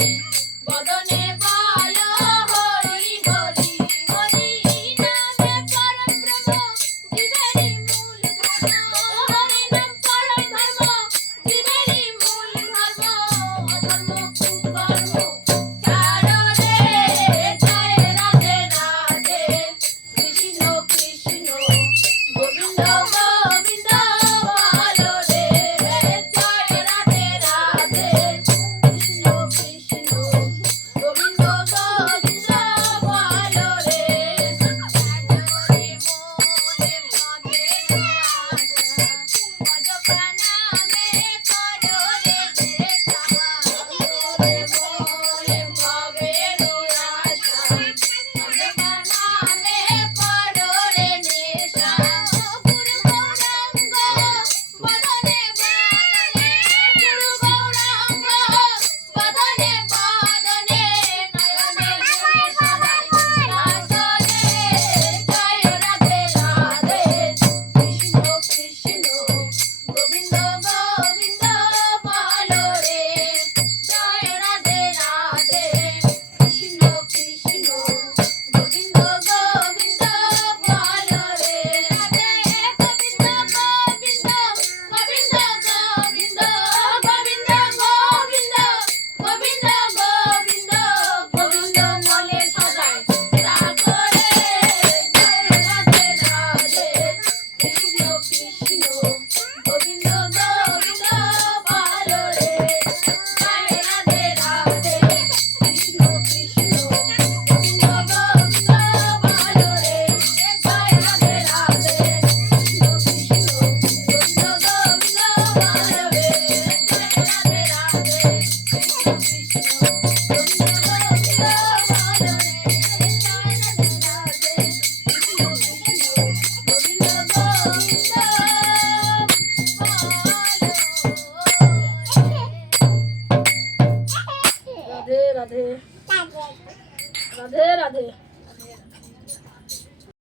Thank you. Radhe Radhe Radhe Radhe